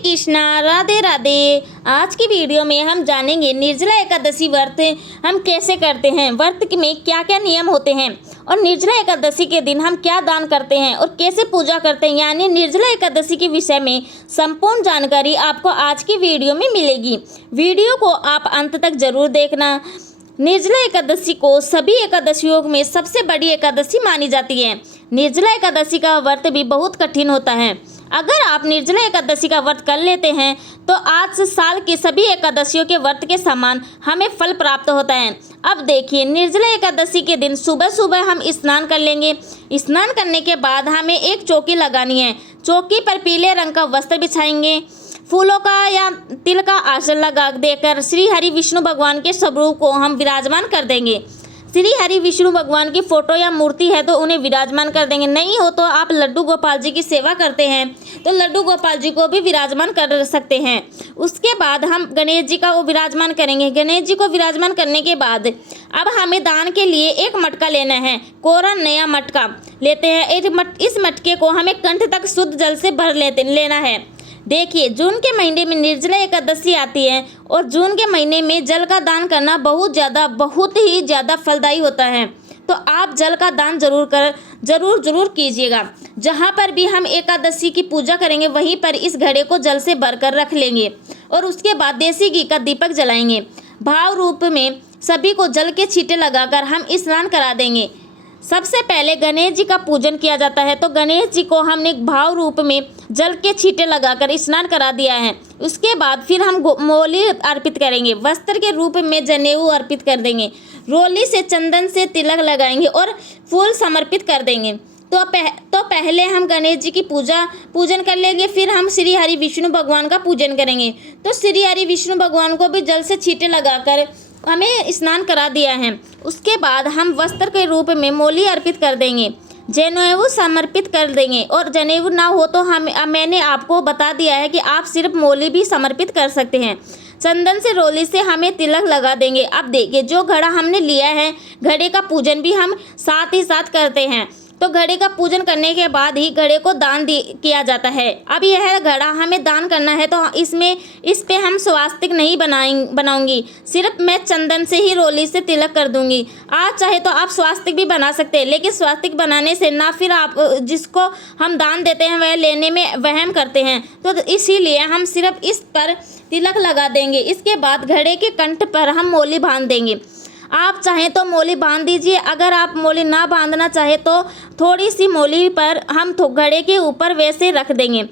कृष्णा, राधे राधे। आज की वीडियो में हम जानेंगे निर्जला एकादशी व्रत हम कैसे करते हैं, व्रत में क्या क्या नियम होते हैं और निर्जला एकादशी के दिन हम क्या दान करते हैं और कैसे पूजा करते हैं, यानी निर्जला एकादशी के विषय में संपूर्ण जानकारी आपको आज की वीडियो में मिलेगी। वीडियो को आप अंत तक जरूर देखना। निर्जला एकादशी को सभी एकादशियों में सबसे बड़ी एकादशी मानी जाती है। निर्जला एकादशी का व्रत भी बहुत कठिन होता है। अगर आप निर्जला एकादशी का व्रत कर लेते हैं तो आज से साल की सभी एकादशियों के व्रत के समान हमें फल प्राप्त होता है। अब देखिए, निर्जला एकादशी के दिन सुबह सुबह हम स्नान कर लेंगे। स्नान करने के बाद हमें एक चौकी लगानी है। चौकी पर पीले रंग का वस्त्र बिछाएंगे। फूलों का या तिल का आसन लगा देकर श्री हरि विष्णु भगवान के स्वरूप को हम विराजमान कर देंगे। श्री हरि विष्णु भगवान की फोटो या मूर्ति है तो उन्हें विराजमान कर देंगे। नहीं हो तो आप लड्डू गोपाल जी की सेवा करते हैं तो लड्डू गोपाल जी को भी विराजमान कर सकते हैं। उसके बाद हम गणेश जी का वो विराजमान करेंगे। गणेश जी को विराजमान करने के बाद अब हमें दान के लिए एक मटका लेना है। कोरा नया मटका लेते हैं। इस मटके को हमें कंठ तक शुद्ध जल से भर लेना है। देखिए, जून के महीने में निर्जला एकादशी आती है और जून के महीने में जल का दान करना बहुत ही ज़्यादा फलदायी होता है। तो आप जल का दान जरूर कीजिएगा। जहाँ पर भी हम एकादशी की पूजा करेंगे वहीं पर इस घड़े को जल से भरकर रख लेंगे और उसके बाद देसी घी का दीपक जलाएंगे। भाव रूप में सभी को जल के छींटे लगाकर हम स्नान करा देंगे। सबसे पहले गणेश जी का पूजन किया जाता है तो गणेश जी को हमने भाव रूप में जल के छींटे लगाकर स्नान करा दिया है। उसके बाद फिर हम मौली अर्पित करेंगे। वस्त्र के रूप में जनेऊ अर्पित कर देंगे। रोली से चंदन से तिलक लगाएंगे और फूल समर्पित कर देंगे। तो पहले हम गणेश जी की पूजन कर लेंगे, फिर हम श्री हरि विष्णु भगवान का पूजन करेंगे। तो श्री हरि विष्णु भगवान को भी जल से छींटे लगाकर हमें स्नान करा दिया है। उसके बाद हम वस्त्र के रूप में मौली अर्पित कर देंगे, जनेऊ समर्पित कर देंगे और जनेऊ ना हो तो मैंने आपको बता दिया है कि आप सिर्फ मौली भी समर्पित कर सकते हैं। चंदन से रोली से हमें तिलक लगा देंगे। अब देखिए, जो घड़ा हमने लिया है, घड़े का पूजन भी हम साथ ही साथ करते हैं। तो घड़े का पूजन करने के बाद ही घड़े को दान किया जाता है। अब यह घड़ा हमें दान करना है तो इस पे हम स्वास्तिक नहीं बनाऊंगी, सिर्फ मैं चंदन से ही रोली से तिलक कर दूंगी। आज चाहे तो आप स्वास्तिक भी बना सकते हैं, लेकिन स्वास्तिक बनाने से ना फिर आप जिसको हम दान देते हैं वह लेने में वहम करते हैं, तो इसीलिए हम सिर्फ इस पर तिलक लगा देंगे। इसके बाद घड़े के कंठ पर हम मौली बांध देंगे। आप चाहें तो मौली बांध दीजिए। अगर आप मौली ना बांधना चाहे तो थोड़ी सी मौली पर हम घड़े के ऊपर वैसे रख देंगे।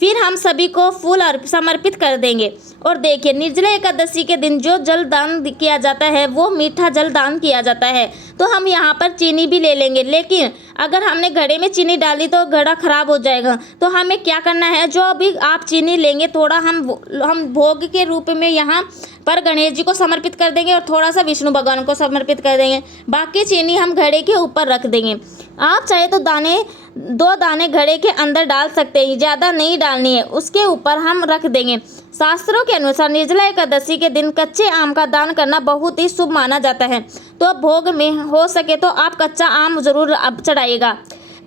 फिर हम सभी को फूल समर्पित कर देंगे। और देखिए, निर्जला एकादशी के दिन जो जल दान किया जाता है वो मीठा जल दान किया जाता है। तो हम यहाँ पर चीनी भी ले लेंगे, लेकिन अगर हमने घड़े में चीनी डाली तो घड़ा खराब हो जाएगा। तो हमें क्या करना है, जो भी आप चीनी लेंगे थोड़ा हम भोग के रूप में यहाँ पर गणेश जी को समर्पित कर देंगे और थोड़ा सा विष्णु भगवान को समर्पित कर देंगे। बाकी चीनी हम घड़े के ऊपर रख देंगे। आप चाहे तो 2 दाने घड़े के अंदर डाल सकते हैं, ज़्यादा नहीं डालनी है। उसके ऊपर हम रख देंगे। शास्त्रों के अनुसार निर्जला एकादशी के दिन कच्चे आम का दान करना बहुत ही शुभ माना जाता है। तो भोग में हो सके तो आप कच्चा आम जरूर चढ़ाइएगा।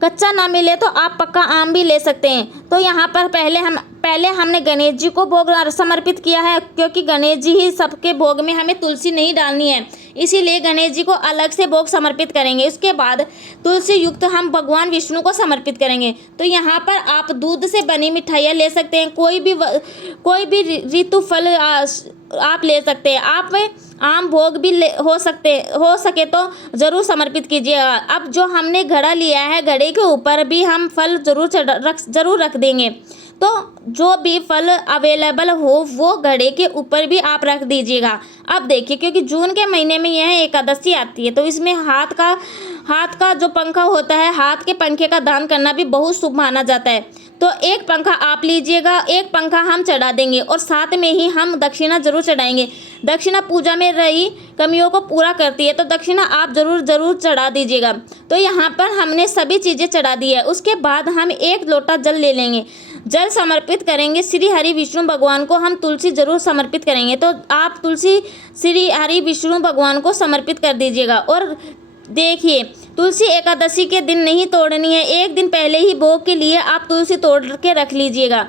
कच्चा ना मिले तो आप पक्का आम भी ले सकते हैं। तो यहाँ पर पहले हमने गणेश जी को भोग समर्पित किया है, क्योंकि गणेश जी ही सबके भोग में हमें तुलसी नहीं डालनी है, इसीलिए गणेश जी को अलग से भोग समर्पित करेंगे। उसके बाद तुलसी युक्त हम भगवान विष्णु को समर्पित करेंगे। तो यहाँ पर आप दूध से बनी मिठाइयाँ ले सकते हैं। कोई भी ऋतु फल आप ले सकते हैं। आप आम भोग भी हो सके तो ज़रूर समर्पित कीजिएगा। अब जो हमने घड़ा लिया है, घड़े के ऊपर भी हम फल ज़रूर रख देंगे। तो जो भी फल अवेलेबल हो वो घड़े के ऊपर भी आप रख दीजिएगा। अब देखिए, क्योंकि जून के महीने में यह एकादशी आती है तो इसमें हाथ का जो पंखा होता है, हाथ के पंखे का दान करना भी बहुत शुभ माना जाता है। तो एक पंखा आप लीजिएगा, एक पंखा हम चढ़ा देंगे और साथ में ही हम दक्षिणा जरूर चढ़ाएंगे। दक्षिणा पूजा में रही कमियों को पूरा करती है, तो दक्षिणा आप जरूर चढ़ा दीजिएगा। तो यहाँ पर हमने सभी चीज़ें चढ़ा दी है। उसके बाद हम 1 लोटा जल ले लेंगे, जल समर्पित करेंगे। श्री हरि विष्णु भगवान को हम तुलसी जरूर समर्पित करेंगे। तो आप तुलसी श्री हरि विष्णु भगवान को समर्पित कर दीजिएगा। और देखिए, तुलसी एकादशी के दिन नहीं तोड़नी है, एक दिन पहले ही भोग के लिए आप तुलसी तोड़ के रख लीजिएगा।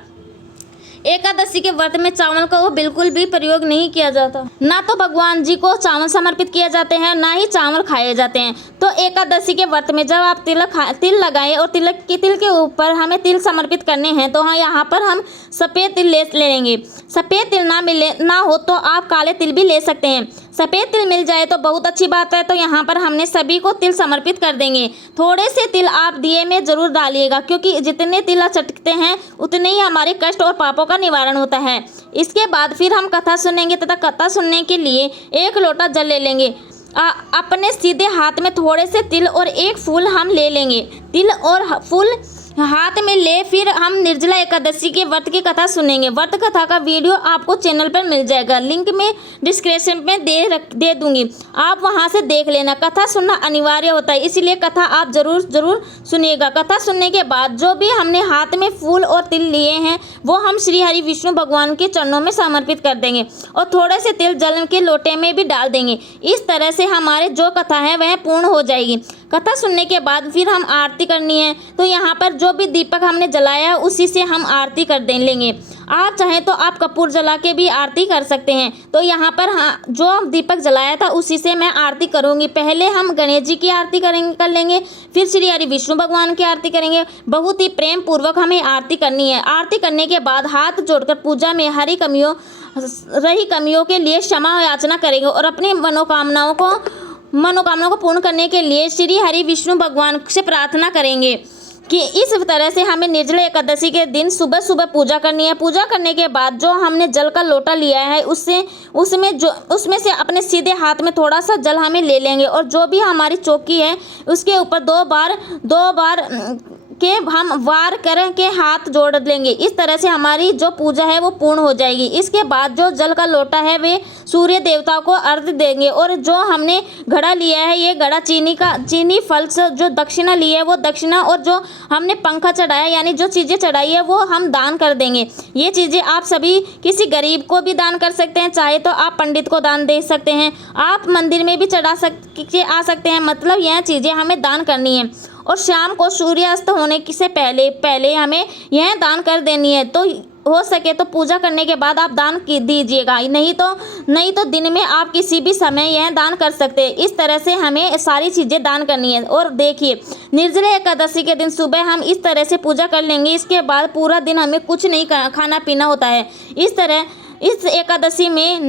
एकादशी के व्रत में चावल का वो बिल्कुल भी प्रयोग नहीं किया जाता। ना तो भगवान जी को चावल समर्पित किए जाते हैं, ना ही चावल खाए जाते हैं। तो एकादशी के व्रत में जब आप तिल लगाएं और तिल के ऊपर हमें तिल समर्पित करने हैं, तो हाँ यहाँ पर हम सफ़ेद तिल ले लेंगे। सफ़ेद तिल ना हो तो आप काले तिल भी ले सकते हैं। सफ़ेद तिल मिल जाए तो बहुत अच्छी बात है। तो यहाँ पर हमने सभी को तिल समर्पित कर देंगे। थोड़े से तिल आप दिए में ज़रूर डालिएगा, क्योंकि जितने तिल चटकते हैं उतने ही हमारे कष्ट और पापों का निवारण होता है। इसके बाद फिर हम कथा सुनेंगे तथा कथा सुनने के लिए 1 लोटा जल ले लेंगे। अपने सीधे हाथ में थोड़े से तिल और 1 फूल हम ले लेंगे। तिल और फूल हाथ में ले फिर हम निर्जला एकादशी के व्रत की कथा सुनेंगे। व्रत कथा का वीडियो आपको चैनल पर मिल जाएगा, लिंक में डिस्क्रिप्शन में दे दूंगी, आप वहां से देख लेना। कथा सुनना अनिवार्य होता है, इसलिए कथा आप जरूर सुनिएगा। कथा सुनने के बाद जो भी हमने हाथ में फूल और तिल लिए हैं वो हम श्री हरि विष्णु भगवान के चरणों में समर्पित कर देंगे और थोड़े से तिल जल के लोटे में भी डाल देंगे। इस तरह से हमारे जो कथा है वह पूर्ण हो जाएगी। कथा सुनने के बाद फिर हम आरती करनी है। तो यहाँ पर जो भी दीपक हमने जलाया उसी से हम आरती कर लेंगे। आप चाहें तो आप कपूर जला के भी आरती कर सकते हैं। तो यहाँ पर हाँ, जो दीपक जलाया था उसी से मैं आरती करूँगी। पहले हम गणेश जी की आरती कर लेंगे, फिर श्री हरि विष्णु भगवान की आरती करेंगे। बहुत ही प्रेम पूर्वक हमें आरती करनी है। आरती करने के बाद हाथ जोड़कर पूजा में रही कमियों के लिए क्षमा याचना करेंगे और अपनी मनोकामनाओं को पूर्ण करने के लिए श्री हरि विष्णु भगवान से प्रार्थना करेंगे कि इस तरह से हमें निर्जला एकादशी के दिन सुबह सुबह पूजा करनी है। पूजा करने के बाद जो हमने जल का लोटा लिया है उसमें से अपने सीधे हाथ में थोड़ा सा जल हमें ले लेंगे और जो भी हमारी चौकी है उसके ऊपर 2 बार के हम वार करके हाथ जोड़ लेंगे। इस तरह से हमारी जो पूजा है वो पूर्ण हो जाएगी। इसके बाद जो जल का लोटा है वे सूर्य देवता को अर्घ्य देंगे और जो हमने घड़ा लिया है ये घड़ा चीनी फल से जो दक्षिणा ली है वो दक्षिणा और जो हमने पंखा चढ़ाया यानी जो चीज़ें चढ़ाई है वो हम दान कर देंगे। ये चीज़ें आप सभी किसी गरीब को भी दान कर सकते हैं, चाहे तो आप पंडित को दान दे सकते हैं, आप मंदिर में भी चढ़ा आ सकते हैं। मतलब यह चीज़ें हमें दान करनी है और शाम को सूर्यास्त होने से पहले हमें यह दान कर देनी है। तो हो सके तो पूजा करने के बाद आप दान दीजिएगा, नहीं तो दिन में आप किसी भी समय यह दान कर सकते हैं। इस तरह से हमें सारी चीज़ें दान करनी है। और देखिए निर्जला एकादशी के दिन सुबह हम इस तरह से पूजा कर लेंगे। इसके बाद पूरा दिन हमें कुछ नहीं खाना पीना होता है। इस एकादशी में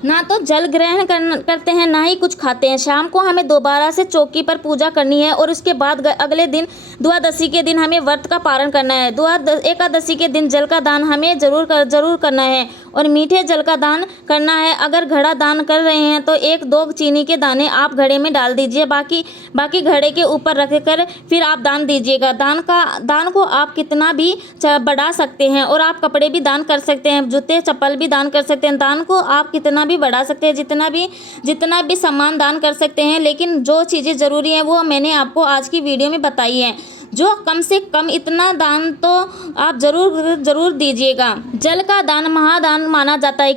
ना तो जल ग्रहण करते हैं ना ही कुछ खाते हैं। शाम को हमें दोबारा से चौकी पर पूजा करनी है और उसके बाद अगले दिन द्वादशी के दिन हमें व्रत का पारण करना है। एकादशी के दिन जल का दान हमें जरूर करना है और मीठे जल का दान करना है। अगर घड़ा दान कर रहे हैं तो 1-2 चीनी के दाने आप घड़े में डाल दीजिए, बाकी घड़े के ऊपर रख कर फिर आप दान दीजिएगा। दान को आप कितना भी बढ़ा सकते हैं और आप कपड़े भी दान कर सकते हैं, जूते चप्पल भी दान कर सकते हैं। दान को आप कितना भी बढ़ा सकते हैं, जितना भी सामान दान कर सकते हैं। लेकिन जो चीज़ें ज़रूरी हैं वो मैंने आपको आज की वीडियो में बताई है। जो कम से कम इतना दान तो आप जरूर दीजिएगा। जल का दान महादान माना जाता है।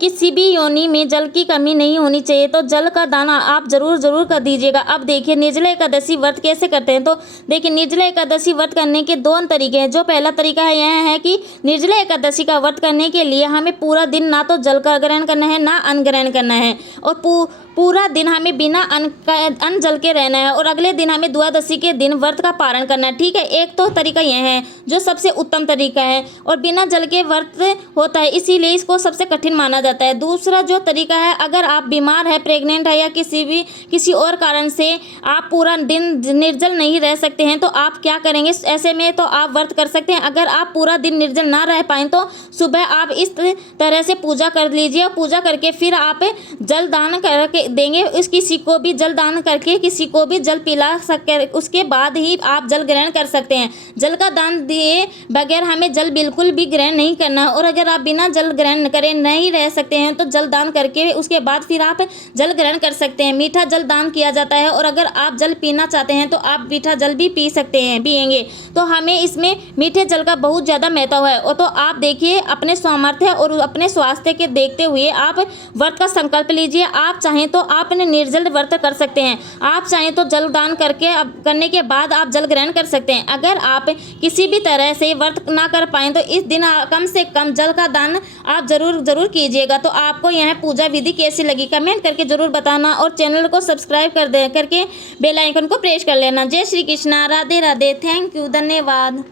किसी भी योनि में जल की कमी नहीं होनी चाहिए। तो जल का दान आप जरूर कर दीजिएगा। अब देखिए निर्जला एकादशी व्रत कैसे करते हैं। तो देखिए निर्जला एकादशी व्रत करने के 2 तरीके हैं। जो पहला तरीका है यह है कि निर्जला एकादशी का व्रत करने के लिए हमें पूरा दिन ना तो जल का ग्रहण करना है ना अन्न ग्रहण करना है और पूरा दिन हमें बिना अन्न जल के रहना है और अगले दिन हमें द्वादशी के दिन व्रत का पारण करना है। ठीक है, एक तो तरीका यह है जो सबसे उत्तम तरीका है और बिना जल के व्रत होता है, इसीलिए इसको सबसे कठिन माना जाता है। दूसरा जो तरीका है, अगर आप बीमार है, प्रेग्नेंट है या किसी और कारण से आप पूरा दिन निर्जल नहीं रह सकते हैं तो आप क्या करेंगे, ऐसे में तो आप व्रत कर सकते हैं। अगर आप पूरा दिन निर्जल ना रह पाएँ तो सुबह आप इस तरह से पूजा कर लीजिए। पूजा करके फिर आप जल दान करके देंगे, किसी को भी जल दान करके किसी को भी जल पिला सके, उसके बाद ही आप जल ग्रहण कर सकते हैं। जल का दान दिए बगैर हमें जल बिल्कुल भी ग्रहण नहीं करना। और अगर आप बिना जल ग्रहण करे नहीं रह सकते हैं तो जल दान करके उसके बाद फिर आप जल ग्रहण कर सकते हैं। मीठा जल दान किया जाता है और अगर आप जल पीना चाहते हैं तो आप मीठा जल भी पिएंगे। तो हमें इसमें मीठे जल का बहुत ज़्यादा महत्व है। और तो आप देखिए अपने सामर्थ्य और अपने स्वास्थ्य के देखते हुए आप व्रत का संकल्प लीजिए। आप चाहें तो आप इन्हें निर्जल व्रत कर सकते हैं। आप चाहें तो जल दान करने के बाद आप जल ग्रहण कर सकते हैं। अगर आप किसी भी तरह से व्रत ना कर पाएँ तो इस दिन कम से कम जल का दान आप ज़रूर कीजिएगा। तो आपको यह पूजा विधि कैसी लगी कमेंट करके ज़रूर बताना और चैनल को सब्सक्राइब करके बेल आइकन को प्रेस कर लेना। जय श्री कृष्णा, राधे राधे, थैंक यू, धन्यवाद।